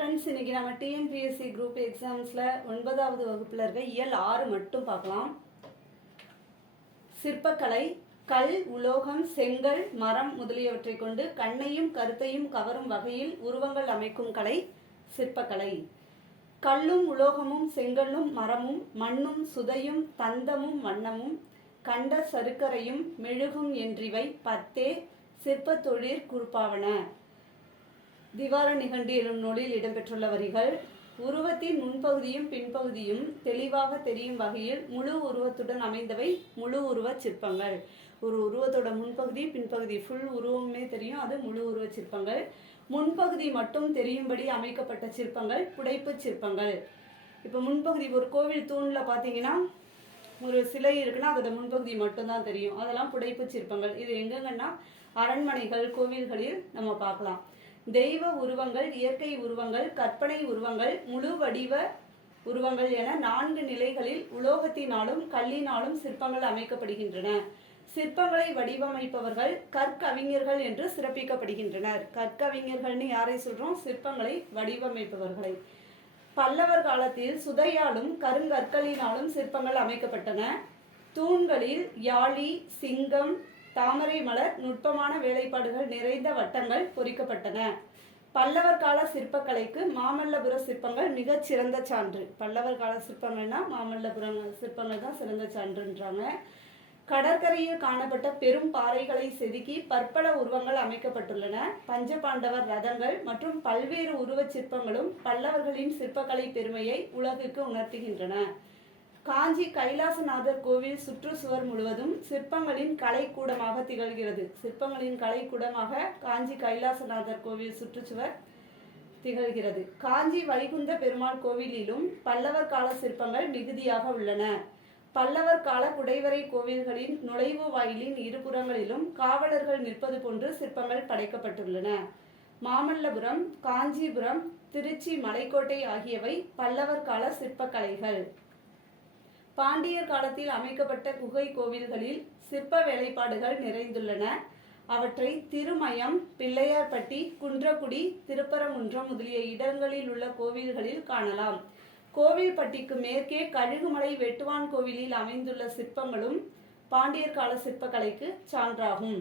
Friends, இன்றைக்கி நம்ம TNPSC group எக்ஸாம்ஸில் 9வது வகுப்பில் இருக்க இயல் 6 மட்டும் பார்க்கலாம். சிற்பக்கலை கல், உலோகம், செங்கல், மரம் முதலியவற்றை கொண்டு கண்ணையும் கருத்தையும் கவரும் வகையில் உருவங்கள் அமைக்கும் கலை சிற்பக்கலை. கல்லும் உலோகமும் செங்கல்லும் மரமும் மண்ணும் சுதையும் தந்தமும் வண்ணமும் கண்ட சருக்கரையும் மெழுகும் என்றிவை 10 சிற்பத் தொழிற் குறிப்பாவன. திவார நிகண்டு எனும் நூலில் இடம்பெற்றுள்ள வரிகள். உருவத்தின் முன்பகுதியும் பின்பகுதியும் தெளிவாக தெரியும் வகையில் முழு உருவத்துடன் அமைந்தவை முழு உருவச் சிற்பங்கள். ஒரு உருவத்தோட முன்பகுதி பின்பகுதி ஃபுல் உருவமே தெரியும், அது முழு உருவச் சிற்பங்கள். முன்பகுதி மட்டும் தெரியும்படி அமைக்கப்பட்ட சிற்பங்கள் புடைப்பு சிற்பங்கள். இப்போ முன்பகுதி ஒரு கோவில் தூணில் பார்த்தீங்கன்னா ஒரு சிலை இருக்குன்னா அதோட முன்பகுதி மட்டும்தான் தெரியும், அதெல்லாம் புடைப்பு சிற்பங்கள். இது எங்கெங்கன்னா அரண்மனைகள், கோவில்களில் நம்ம பார்க்கலாம். தெய்வ உருவங்கள், இயற்கை உருவங்கள், கற்பனை உருவங்கள், முழு வடிவ உருவங்கள் என 4 நிலைகளில் உலோகத்தினாலும் கல்லினாலும் சிற்பங்கள் அமைக்கப்படுகின்றன. சிற்பங்களை வடிவமைப்பவர்கள் கற்கவிஞர்கள் என்று சிறப்பிக்கப்படுகின்றனர். கற்கவிஞர்கள்னு யாரை சொல்றோம்? சிற்பங்களை வடிவமைப்பவர்களை. பல்லவர் காலத்தில் சுதையாலும் கருங்கற்களினாலும் சிற்பங்கள் அமைக்கப்பட்டன. தூண்களில் யாழி, சிங்கம், தாமரை மலர், நுட்பமான வேலைப்பாடுகள் நிறைந்த வட்டங்கள் பொறிக்கப்பட்டன. பல்லவர் கால சிற்பக்கலைக்கு மாமல்லபுர சிற்பங்கள் மிகச் சிறந்த சான்று. பல்லவர் கால சிற்பங்கள்னா மாமல்லபுரம் சிற்பங்கள் தான் சிறந்த சான்றுன்றாங்க. கடற்கரையில் காணப்பட்ட பெரும் பாறைகளை செதுக்கி பற்பல உருவங்கள் அமைக்கப்பட்டுள்ளன. பஞ்சபாண்டவர் ரதங்கள் மற்றும் பல்வேறு உருவச் சிற்பங்களும் பல்லவர்களின் சிற்பக்கலை பெருமையை உலகுக்கு உணர்த்துகின்றன. காஞ்சி கைலாசநாதர் கோவில் சுற்றுச்சுவர் முழுவதும் சிற்பங்களின் கலைக்கூடமாக திகழ்கிறது. சிற்பங்களின் கலைக்கூடமாக காஞ்சி கைலாசநாதர் கோவில் சுற்றுச்சுவர் திகழ்கிறது. காஞ்சி வைகுந்த பெருமாள் கோவிலிலும் பல்லவர் கால சிற்பங்கள் மிகுதியாக உள்ளன. பல்லவர் கால குடைவரை கோவில்களின் நுழைவு வாயிலின் இருபுறங்களிலும் காவலர்கள் நிற்பது போன்று சிற்பங்கள் படைக்கப்பட்டுள்ளன. மாமல்லபுரம், காஞ்சிபுரம், திருச்சி மலைக்கோட்டை ஆகியவை பல்லவர் கால சிற்பக்கலைகள். பாண்டியர் காலத்தில் அமைக்கப்பட்ட குகை கோவில்களில் சிற்ப வேலைப்பாடுகள் நிறைந்துள்ளன. அவற்றை திருமயம், பிள்ளையார்பட்டி, குன்றக்குடி, திருப்பரங்குன்றம் முதலிய இடங்களில் உள்ள கோவில்களில் காணலாம். கோவில்பட்டிக்கு மேற்கே கழுகுமலை வெட்டுவான் கோவிலில் அமைந்துள்ள சிற்பங்களும் பாண்டியர் கால சிற்பக்கலைக்கு சான்றாகும்.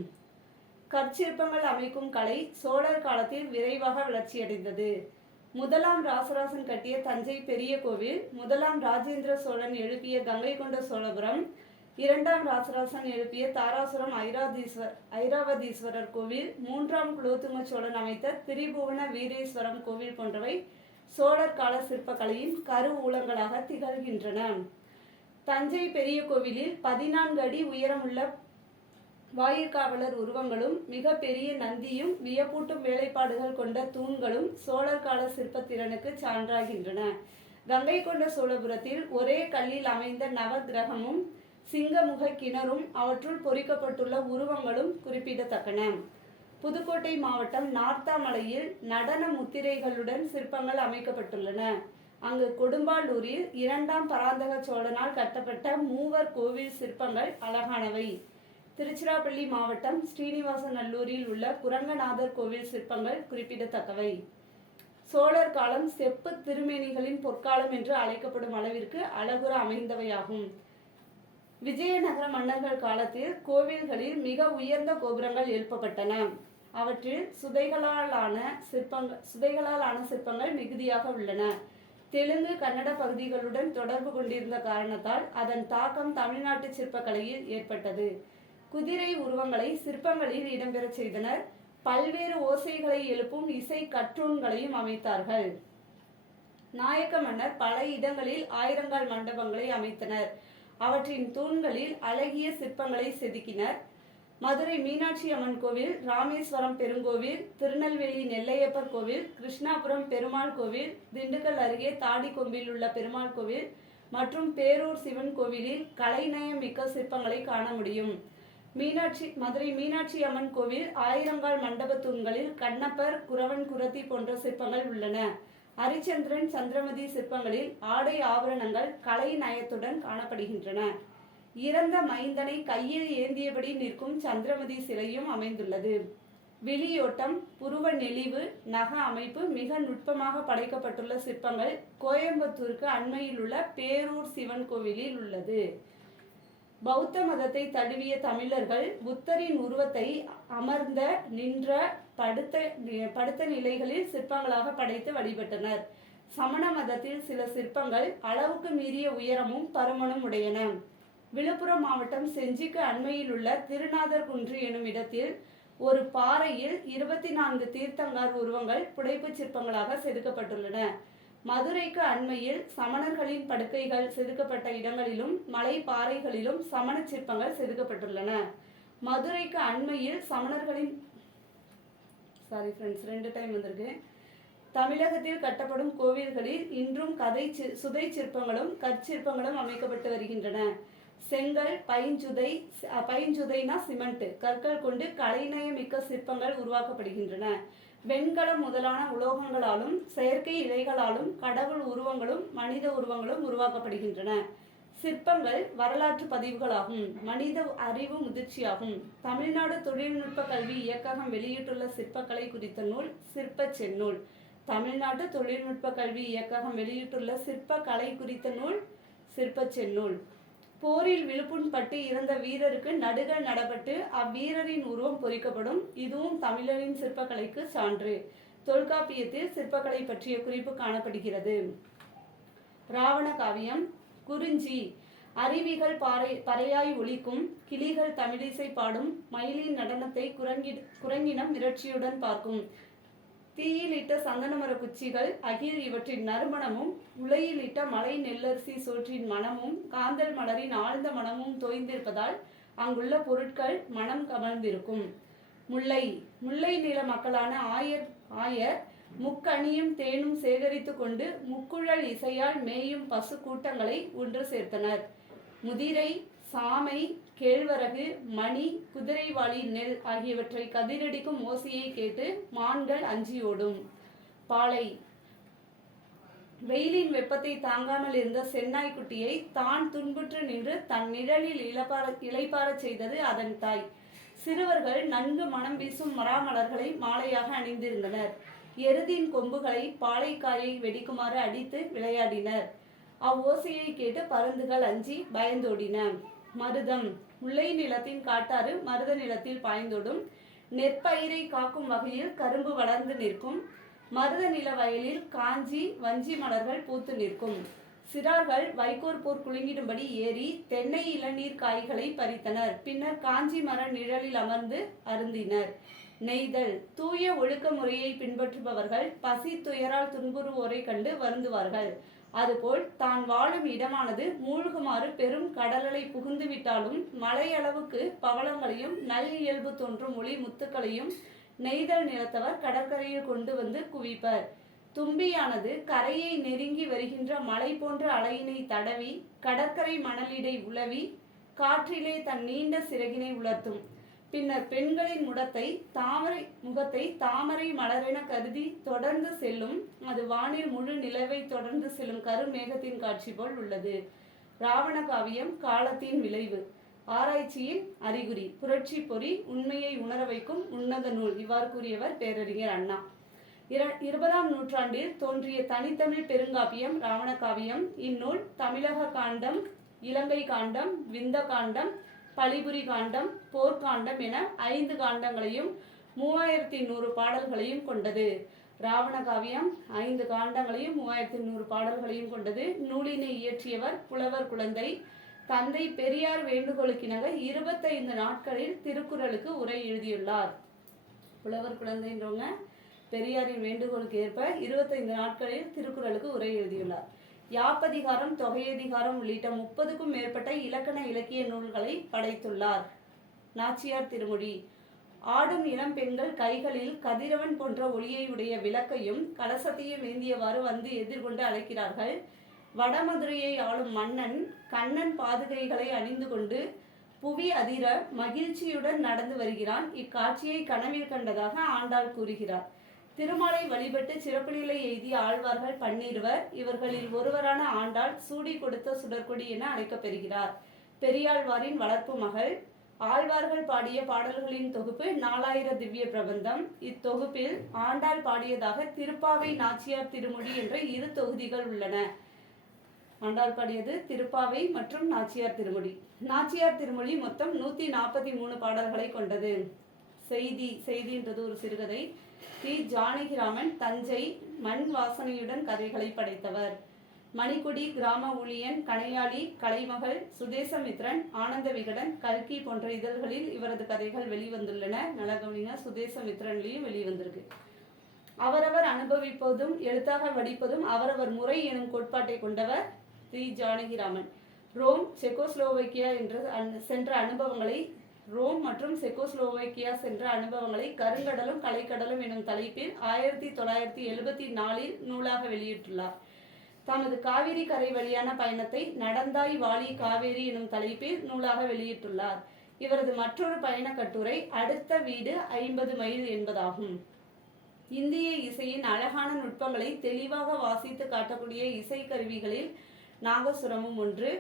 கற்சிற்பங்கள் அமைக்கும் கலை சோழர் காலத்தில் விரைவாக வளர்ச்சியடைந்தது. முதலாம் ராசராசன் கட்டிய தஞ்சை பெரிய கோவில், முதலாம் ராஜேந்திர சோழன் எழுப்பிய கங்கை கொண்ட சோழபுரம், 2ஆம் ராசராசன் எழுப்பிய தாராசுரம் ஐராவதீஸ்வரர் கோவில், 3ஆம் குலோத்துங்க சோழன் அமைத்த திரிபுவன வீரேஸ்வரம் கோவில் போன்றவை சோழர் கால சிற்பக்கலையின் கருவூலங்களாக திகழ்கின்றன. தஞ்சை பெரிய கோவிலில் 14 அடி உயரமுள்ள வாயிற்காவலர் உருவங்களும் மிக பெரிய நந்தியும் வியப்பூட்டும் வேலைப்பாடுகள் கொண்ட தூண்களும் சோழர் கால சிற்பத்திறனுக்கு சான்றாகின்றன. கங்கை கொண்ட சோழபுரத்தில் ஒரே கல்லில் அமைந்த நவகிரகமும் சிங்கமுக கிணறும் அவற்றுள் பொறிக்கப்பட்டுள்ள உருவங்களும் குறிப்பிடத்தக்கன. புதுக்கோட்டை மாவட்டம் நார்த்தாமலையில் நடன முத்திரைகளுடன் சிற்பங்கள் அமைக்கப்பட்டுள்ளன. அங்கு கொடும்பாலூரில் 2ஆம் பராந்தக சோழனால் கட்டப்பட்ட மூவர் கோவில் சிற்பங்கள் அழகானவை. திருச்சிராப்பள்ளி மாவட்டம் ஸ்ரீனிவாசநல்லூரில் உள்ள குரங்கநாதர் கோவில் சிற்பங்கள் குறிப்பிடத்தக்கவை. சோழர் காலம் செப்பு திருமேனிகளின் பொற்காலம் என்று அழைக்கப்படும் அளவிற்கு அழகுற அமைந்தவையாகும். விஜயநகர மன்னர்கள் காலத்தில் கோவில்களில் மிக உயர்ந்த கோபுரங்கள் எழுப்பப்பட்டன. அவற்றில் சுதைகளால் ஆன சிற்பங்கள் மிகுதியாக உள்ளன. தெலுங்கு, கன்னட பகுதிகளுடன் தொடர்பு கொண்டிருந்த காரணத்தால் அதன் தாக்கம் தமிழ்நாட்டு சிற்பக்கலையில் ஏற்பட்டது. குதிரை உருவங்களை சிற்பங்களில் இடம்பெறச் செய்தனர். பல்வேறு ஓசைகளை எழுப்பும் இசை கற்றூன்களையும் அமைத்தார்கள். நாயக்க மன்னர் பல இடங்களில் ஆயிரங்கால் மண்டபங்களை அமைத்தனர். அவற்றின் தூண்களில் அழகிய சிற்பங்களை செதுக்கினர். மதுரை மீனாட்சி அம்மன் கோவில், ராமேஸ்வரம் பெருங்கோவில், திருநெல்வேலி நெல்லையப்பர் கோவில், கிருஷ்ணாபுரம் பெருமாள் கோவில், திண்டுக்கல் அருகே தாடிக்கொம்பில் உள்ள பெருமாள் கோவில் மற்றும் பேரூர் சிவன் கோவிலில் கலைநயம் மிக்க சிற்பங்களை காண முடியும். மதுரை மீனாட்சி அம்மன் கோவில் ஆயிரங்கால் மண்டப தூண்களில் கண்ணப்பர், குறவன், குரத்தி போன்ற சிற்பங்கள் உள்ளன. ஹரிச்சந்திரன், சந்திரமதி சிற்பங்களில் ஆடை ஆபரணங்கள் கலை நயத்துடன் காணப்படுகின்றன. இறந்த மைந்தனை கையில் ஏந்தியபடி நிற்கும் சந்திரமதி சிலையும் அமைந்துள்ளது. விழியோட்டம், புருவ நெளிவு, நக அமைப்பு மிக நுட்பமாக படைக்கப்பட்டுள்ள சிற்பங்கள் கோயம்புத்தூருக்கு அண்மையில் உள்ள பேரூர் சிவன் கோவிலில் உள்ளது. பௌத்த மதத்தை தழுவிய தமிழர்கள் புத்தரின் உருவத்தை அமர்ந்த, நின்ற, படுத்த நிலைகளில் சிற்பங்களாக படைத்து வழிபட்டனர். சமண மதத்தில் சில சிற்பங்கள் அளவுக்கு மீறிய உயரமும் பருமனும் உடையன. விழுப்புரம் மாவட்டம் செஞ்சிக்கு அண்மையில் உள்ள திருநாதர் குன்று எனும் இடத்தில் ஒரு பாறையில் 24 தீர்த்தங்கார் உருவங்கள் புடைப்புச் சிற்பங்களாக செதுக்கப்பட்டுள்ளன. மதுரைக்கு அண்மையில் சமணர்களின் படுக்கைகள் செதுக்கப்பட்ட இடங்களிலும் மலை பாறைகளிலும் சமண சிற்பங்கள் செதுக்கப்பட்டுள்ளன. மதுரைக்கு அண்மையில் சமணர்களின் தமிழகத்தில் கட்டப்படும் கோவில்களில் இன்றும் சுதை சிற்பங்களும் கற்சிற்பங்களும் அமைக்கப்பட்டு வருகின்றன. செங்கல், பைஞ்சுதைனா சிமெண்ட் கற்கள் கொண்டு கலைநயமிக்க சிற்பங்கள் உருவாக்கப்படுகின்றன. வெண்கலம் முதலான உலோகங்களாலும் செயற்கை இலைகளாலும் கடவுள் உருவங்களும் மனித உருவங்களும் உருவாக்கப்படுகின்றன. சிற்பங்கள் வரலாற்று பதிவுகளாகும், மனித அறிவு முதிர்ச்சியாகும். தமிழ்நாடு தொழில்நுட்ப கல்வி இயக்ககம் வெளியிட்டுள்ள சிற்பக்கலை குறித்த நூல் சிற்ப செந்நூல். தமிழ்நாடு தொழில்நுட்ப கல்வி இயக்ககம் வெளியிட்டுள்ள சிற்பக்கலை குறித்த நூல் சிற்ப செந்நூல். போரில் விழுப்புண்பட்டு இறந்த வீரருக்கு நடுகள் நடப்பட்டு அவ்வீரரின் உருவம் பொறிக்கப்படும். இதுவும் தமிழரின் சிற்பக்கலைக்கு சான்று. தொல்காப்பியத்தில் சிற்பக்கலை பற்றிய குறிப்பு காணப்படுகிறது. ராவண காவியம். குறிஞ்சி அருவிகள் பறையாய் ஒலிக்கும், கிளிகள் தமிழிசை பாடும், மயிலின் நடனத்தை குரங்கினம் மிரட்சியுடன் பார்க்கும். தீயிலிட்ட சந்தனமர குச்சிகள் அகில் இவற்றின் நறுமணமும், உலையிலிட்ட மலை நெல்லரிசி சோற்றின் மனமும், காந்தல் மலரின் ஆழ்ந்த மனமும் தோய்ந்திருப்பதால் அங்குள்ள பொருட்கள் மனம் கமழ்ந்திருக்கும். முல்லை. முல்லை நில மக்களான ஆயர் முக்கணியும் தேனும் சேகரித்து கொண்டு முக்குழல் இசையால் மேயும் பசு கூட்டங்களை ஒன்று சேர்த்தனர். முதிரை, சாமை, கேழ்வரகு, மணி, குதிரைவாளி, நெல் ஆகியவற்றை கதிரடிக்கும் ஓசையை கேட்டு மான்கள் அஞ்சியோடும். பாலை. வெயிலின் வெப்பத்தை தாங்காமல் இருந்த செந்நாய்க்குட்டியை தான் துன்புற்று நின்று தன் நிழலில் இளைப்பாறச் செய்தது அதன் தாய். சிறுவர்கள் நன்கு மனம் வீசும் மராமலர்களை மாலையாக அணிந்திருந்தனர். எருதின் கொம்புகளை பாலைக்காயை வெடிக்குமாறு அடித்து விளையாடினர். அவ்வோசையை கேட்டு பருந்துகள் அஞ்சி பயந்தோடின. மருதம். முல்லை நிலத்தின் காட்டாறு மருத நிலத்தில் பாய்ந்தோடும். நெற்பயிரை காக்கும் வகையில் கரும்பு வளர்ந்து நிற்கும். மருத நில வயலில் காஞ்சி வஞ்சி மலர்கள் பூத்து நிற்கும். சிறார்கள் வைக்கோற் போர் குலுங்கிடும்படி ஏறி தென்னை இளநீர் காய்களை பறித்தனர். பின்னர் காஞ்சி மர நிழலில் அமர்ந்து அருந்தினர். நெய்தல். தூய ஒழுக்க முறையை பின்பற்றுபவர்கள் பசி துயரால் துன்புறுவோரை கண்டு வருந்துவார்கள். அதுபோல் தான் வாழும் இடமானது மூழ்குமாறு பெரும் கடலலை புகுந்து விட்டாலும் மலையளவுக்கு பவளங்களையும் நல் இயல்பு தோன்றும் ஒளி முத்துக்களையும் நெய்தல் நிலத்தவர் கடற்கரையில் கொண்டு வந்து குவிப்பர். தும்பியானது கரையை நெருங்கி வருகின்ற மலை போன்ற அலையினை தடவி கடற்கரை மணலிடை உலவி காற்றிலே தன் நீண்ட சிறகினை உலர்த்தும். பின்னர் பெண்களின் முகத்தை தாமரை மலரென கருதி தொடர்ந்து செல்லும். அது வானில் முழு நிலவை தொடர்ந்து செல்லும் கருமேகத்தின் காட்சி போல் உள்ளது. ராவண காவியம் காலத்தின் விளைவு, ஆராய்ச்சியின் அறிகுறி, புரட்சி பொறி, உண்மையை உணர வைக்கும் உன்னத நூல். இவ்வாறு கூறியவர் பேரறிஞர் அண்ணா. 20ஆம் நூற்றாண்டில் தோன்றிய தனித்தமிழ் பெருங்காப்பியம் ராவண காவியம். இந்நூல் தமிழக காண்டம், இலங்கை காண்டம், விந்த காண்டம், பழிபுரி காண்டம், போர்க்காண்டம் என 5 காண்டங்களையும் 3100 பாடல்களையும் கொண்டது. ராவண காவியம் 5 காண்டங்களையும் 3100 பாடல்களையும் கொண்டது. நூலினை இயற்றியவர் புலவர் குழந்தை. தந்தை பெரியார் வேண்டுகோளுக்கிணங்க 25 நாட்களில் திருக்குறளுக்கு உரை எழுதியுள்ளார். புலவர் குழந்தைன்றவங்க பெரியாரின் வேண்டுகோளுக்கு ஏற்ப 25 நாட்களில் திருக்குறளுக்கு உரை எழுதியுள்ளார். யாப்பதிகாரம், தொகையதிகாரம் உள்ளிட்ட 30க்கும் மேற்பட்ட இலக்கண இலக்கிய நூல்களை படைத்துள்ளார். நாச்சியார் திருமொழி. ஆடும் இளம் பெண்கள் கைகளில் கதிரவன் போன்ற ஒளியை உடைய விளக்கையும் கலசத்தையும் ஏந்தியவாறு வந்து எதிர்கொண்டு அழைக்கிறார்கள். வடமதுரையை ஆளும் மன்னன் கண்ணன் பாதுகைகளை அணிந்து கொண்டு புவி அதிர மகிழ்ச்சியுடன் நடந்து வருகிறான். இக்காட்சியை கனவில் கண்டதாக ஆண்டாள் கூறுகிறார். திருமாலை வழிபட்டு சிறப்பு நிலை எய்திய ஆழ்வார்கள் 12. இவர்களில் ஒருவரான ஆண்டாள் சூடி கொடுத்த சுடற்கொடி என அழைக்கப்பெறுகிறார். பெரியாழ்வாரின் வளர்ப்பு மகள். ஆழ்வார்கள் பாடிய பாடல்களின் தொகுப்பு 4000 திவ்ய பிரபந்தம். இத்தொகுப்பில் ஆண்டாள் பாடியதாக திருப்பாவை நாச்சியார் திருமொழி என்ற 2 தொகுதிகள் உள்ளன. ஆண்டாள் பாடியது திருப்பாவை மற்றும் நாச்சியார் திருமொழி. நாச்சியார் திருமொழி மொத்தம் 143 பாடல்களை கொண்டது. செய்தின்றது ஒரு சிறுகதை. தி. ஜானகிராமன் தஞ்சை மண் வாசனையுடன் கதைகளை படைத்தவர். மணிக்குடி, கிராம ஊழியன், கணையாளி, கலைமகள், சுதேசமித்ரன், ஆனந்த விகடன், கல்கி போன்ற இதழ்களில் இவரது கதைகள் வெளிவந்துள்ளன. நலகவனிங்க சுதேசமித்ரன்லையும் வெளிவந்திருக்கு. அவரவர் அனுபவிப்பதும் எழுத்தாக வடிப்பதும் அவரவர் முறை எனும் கோட்பாட்டை கொண்டவர் தி. ஜானகிராமன். ரோம், செக்கோஸ்லோவேக்கியா சென்ற அனுபவங்களை கருங்கடலும் கலைக்கடலும் எனும் தலைப்பில் 1974 நூலாக வெளியிட்டுள்ளார். தமது காவிரி கரை வழியான பயணத்தை நடந்தாய் வாலி காவேரி எனும் தலைப்பில் நூலாக வெளியிட்டுள்ளார். இவரது மற்றொரு பயண கட்டுரை அடுத்த வீடு 50 மைல் என்பதாகும். இந்திய இசையின் அழகான நுட்பங்களை தெளிவாக வாசித்து காட்டக்கூடிய இசைக்கருவிகளில் நாகசுரமும் ஒன்று.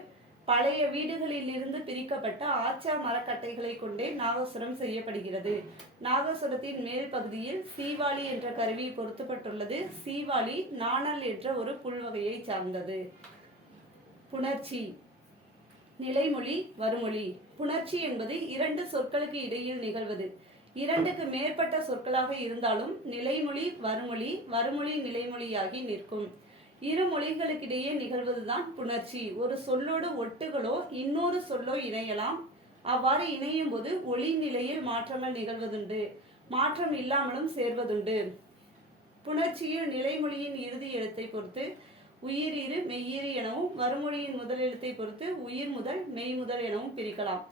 பழைய வீடுகளிலிருந்து பிரிக்கப்பட்ட ஆச்சா மரக்கட்டைகளை கொண்டே நாகசுரம் செய்யப்படுகிறது. நாகசுரத்தின் மேல் பகுதியில் சீவாளி என்ற கருவி பொருத்தப்பட்டுள்ளது. சீவாளி நாணல் என்ற ஒரு புல்வகையை சார்ந்தது. புணர்ச்சி. நிலைமொழி, வருமொழி. புணர்ச்சி என்பது 2 சொற்களுக்கு இடையில் நிகழ்வது. 2க்கு மேற்பட்ட சொற்களாக இருந்தாலும் நிலைமொழி வருமொழி, வருமொழி நிலைமொழியாகி நிற்கும். 2 மொழிகளுக்கிடையே நிகழ்வதுதான் புணர்ச்சி. ஒரு சொல்லோடு ஒட்டுகளோ இன்னொரு சொல்லோ இணையலாம். அவ்வாறு இணையும் போது ஒளி நிலையில் மாற்றங்கள் நிகழ்வதுண்டு. மாற்றம் இல்லாமலும் சேர்வதுண்டு. புணர்ச்சியில் நிலைமொழியின் இறுதி எழுத்தை பொறுத்து உயிரிரு மெய்யிரு எனவும், வருமொழியின் முதல் எழுத்தை பொறுத்து உயிர் முதல் மெய் முதல் எனவும் பிரிக்கலாம்.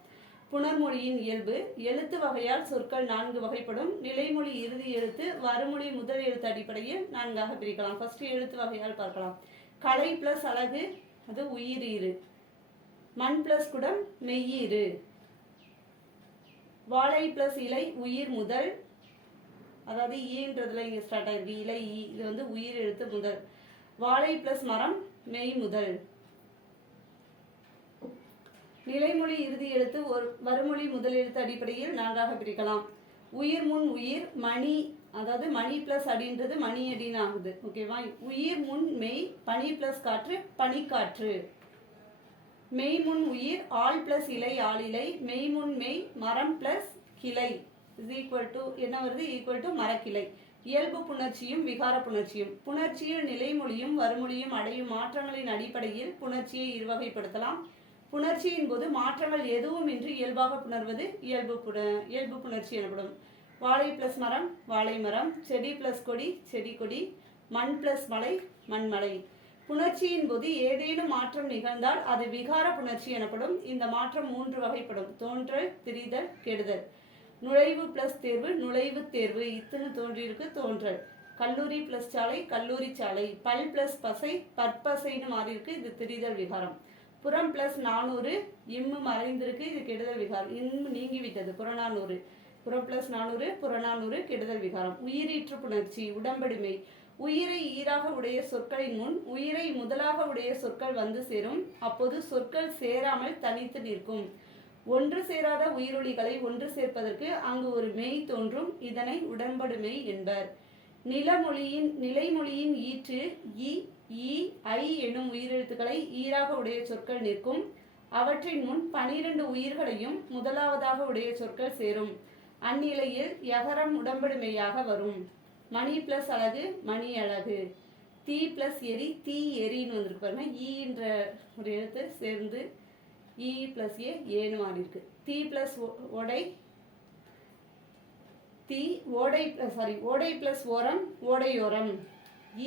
புணர்மொழியின் இயல்பு. எழுத்து வகையால் சொற்கள் 4 வகைப்படும். நிலைமொழி இறுதி எழுத்து, வருமொழி முதல் எழுத்து அடிப்படையில் 4ஆக பிரிக்கலாம். ஃபர்ஸ்ட் எழுத்து வகையால் பார்க்கலாம். கலை பிளஸ் அழகு, அது உயிரீரு. மண் பிளஸ் குடம், மெய்யீரு. வாழை பிளஸ் இலை, உயிர் முதல், அதாவது ஈன்றதுல இங்கே ஸ்டார்ட் ஆயிருக்கு. இலை ஈ, இது உயிர் எழுத்து முதல். வாழை பிளஸ் மரம், மெய் முதல். நிலைமொழி இறுதி எழுத்து வருமொழி முதல் எழுத்து அடிப்படையில் 4ஆக பிரிக்கலாம். உயிர் முன் உயிர், மணி, அதாவது மணி பிளஸ் அடின்றது மணி அடின்னு ஆகுது. ஓகேவா? உயிர் முன் மெய், பனி பிளஸ் காற்று, பனிக்காற்று. மெய் முன் உயிர், ஆள் பிளஸ் இலை, ஆளிலை. மெய் முன் மெய், மரம் பிளஸ் கிளை இஸ் ஈக்குவல் டு என்ன வருது? ஈக்குவல் டு மரக்கிளை. இயல்பு புணர்ச்சியும் விகார புணர்ச்சியும். புணர்ச்சியில் நிலைமொழியும் வருமொழியும் அடையும் மாற்றங்களின் அடிப்படையில் புணர்ச்சியை இருவகைப்படுத்தலாம். புணர்ச்சியின் போது மாற்றங்கள் எதுவுமின்றி இயல்பாக புணர்வது இயல்பு புணர்ச்சி எனப்படும். வாழை பிளஸ் மரம், வாழை மரம். செடி பிளஸ் கொடி, செடி கொடி. மண் பிளஸ் மலை, மண்மலை. புணர்ச்சியின் போது ஏதேனும் மாற்றம் நிகழ்ந்தால் அது விகார புணர்ச்சி எனப்படும். இந்த மாற்றம் 3 வகைப்படும்: தோன்றல், திரிதல், கெடுதல். நுழைவு பிளஸ் தேர்வு, நுழைவு தேர்வு. இத்துன்னு தோன்றியிருக்கு, தோன்றல். கல்லூரி பிளஸ் சாலை, கல்லூரி சாலை. பல் பிளஸ் பசை, பற்பசைன்னு மாறி இருக்கு, இது திரிதல் விகாரம். புறம் பிளஸ் 400, இம்மு மறைந்திருக்கு, இது கெடுதல் விகாரம். இம்மு நீங்கிவிட்டது, புறநானூறு. புறம் பிளஸ் 400, புறநானூறு, கெடுதல் விகாரம். உயிரீற்று புணர்ச்சி, உடம்படுமை. உயிரை ஈராக உடைய சொற்களின் முன் உயிரை முதலாக உடைய சொற்கள் வந்து சேரும். அப்போது சொற்கள் சேராமல் தனித்து நிற்கும். ஒன்று சேராத உயிரொலிகளை ஒன்று சேர்ப்பதற்கு அங்கு ஒரு மெய் தோன்றும். இதனை உடம்படுமை என்பர். நிலைமொழியின் ஈற்று இ, ஈ, ஐ எனும் உயிரெழுத்துக்களை ஈராக உடைய சொற்கள் நிற்கும். அவற்றின் முன் 12 உயிர்களையும் முதலாவதாக உடைய சொற்கள் சேரும். அந்நிலையில் யகரம் உடம்படுமையாக வரும். மணி பிளஸ் அழகு, மணி அழகு. தீ பிளஸ் எரி, தீ எரின்னு வந்திருக்கு பாருங்க. ஈன்ற ஒரு எழுத்து சேர்ந்து இ பிளஸ் ஏன்னு மாறி இருக்கு. தீ பிளஸ் ஒடை, தீ ஓடை பிளஸ் ஓரம், ஓடையோரம்.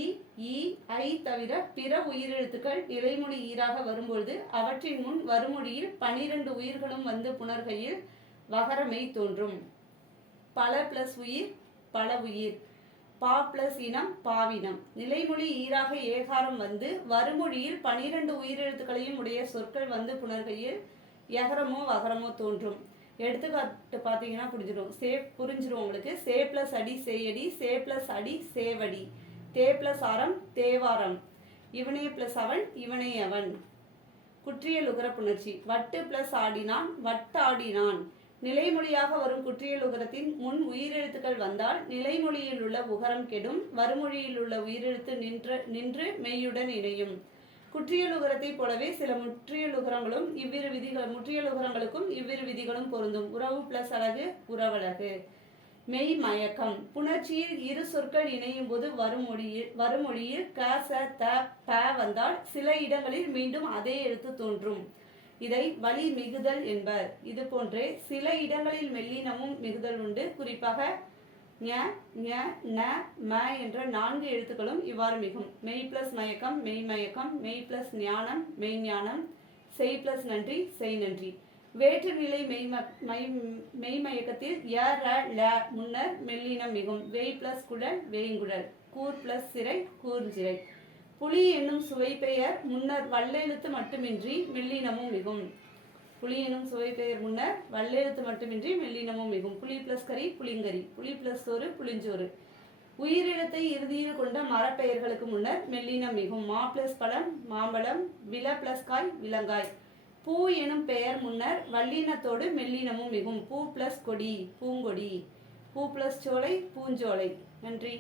இ, ஈ, ஐ தவிர பிற உயிரெழுத்துக்கள் நிலைமொழி ஈராக வரும்பொழுது அவற்றின் முன் வருமொழியில் 12 உயிர்களும் வந்து புணர்கையில் வகரமை தோன்றும். பல பிளஸ் உயிர், பல உயிர். பா பிளஸ் இனம், பாவினம். நிலைமொழி ஈராக ஏகாரம் வந்து வருமொழியில் 12 உயிரெழுத்துக்களையும் உடைய சொற்கள் வந்து புணர்கையில் யகரமோ வகரமோ தோன்றும். எடுத்துக்காட்டு பார்த்தீங்கன்னா புரிஞ்சிடும் உங்களுக்கு. சே பிளஸ் அடி, சேயடி. சே பிளஸ் அடி, சேவடி. தே பிளஸ் ஆரம், தேவாரம். இவனே பிளஸ் அவன், இவனே அவன். குற்றியல் உகர புணர்ச்சி. வட்டு பிளஸ் ஆடினான், வட்டாடினான். நிலைமொழியாக வரும் குற்றியல் உகரத்தின் முன் உயிரெழுத்துக்கள் வந்தால் நிலைமொழியில் உள்ள உகரம் கெடும், வறுமொழியில் உள்ள உயிரெழுத்து நின்று மெய்யுடன் இணையும். குற்றியல் உகரத்தை போலவே சில முற்றியலுகரங்களுக்கும் இவ்விரு விதிகளும் பொருந்தும். உறவு பிளஸ் அலகு உறவலகு. மெய் மயக்கம். புணர்ச்சியில் இரு சொற்கள் இணையும் போது வருமொழியில் க ச த ப வந்தால் சில இடங்களில் மீண்டும் அதே எழுத்து தோன்றும். இதை வழி மிகுதல் என்பர். இது போன்றே சில இடங்களில் மெல்லினமும் மிகுதல் உண்டு. குறிப்பாக ஞ ஞ ந ம என்ற 4 எழுத்துக்களும் இவ்வாறு மிகும். மெய் பிளஸ் மயக்கம் மெய் மயக்கம், மெய் பிளஸ் ஞானம் மெய் ஞானம், செய் பிளஸ் நன்றி செய் நன்றி. வேற்று நிலை மெய் மயக்கத்தில் ய ர ல முன்னர் மெல்லினம் மிகும். வேய் பிளஸ் குழல் வேய்குழல், கூர் பிளஸ் சிறை கூர்ஞ்சிறை. புலி என்னும் சுவை பெயர் முன்னர் வல்லெழுத்து மட்டுமின்றி மெல்லினமும் மிகும். புலி என்னும் சுவை பெயர் முன்னர் வல்லெழுத்து மட்டுமின்றி மெல்லினமும் மிகும். புலி பிளஸ் கறி புளிங்கறி, புலி பிளஸ் சோறு புளிஞ்சோறு. உயிரிழத்தை இறுதியில் கொண்ட மரப்பெயர்களுக்கு முன்னர் மெல்லினம் மிகும். மா பிளஸ் பழம் மாம்பழம், வில பிளஸ் காய் விலங்காய். பூ எனும் பெயர் முன்னர் வல்லினத்தோடு மெல்லினமும் மிகும். பூ பிளஸ் கொடி பூங்கொடி, பூ பிளஸ் சோலை பூஞ்சோலை. நன்றி.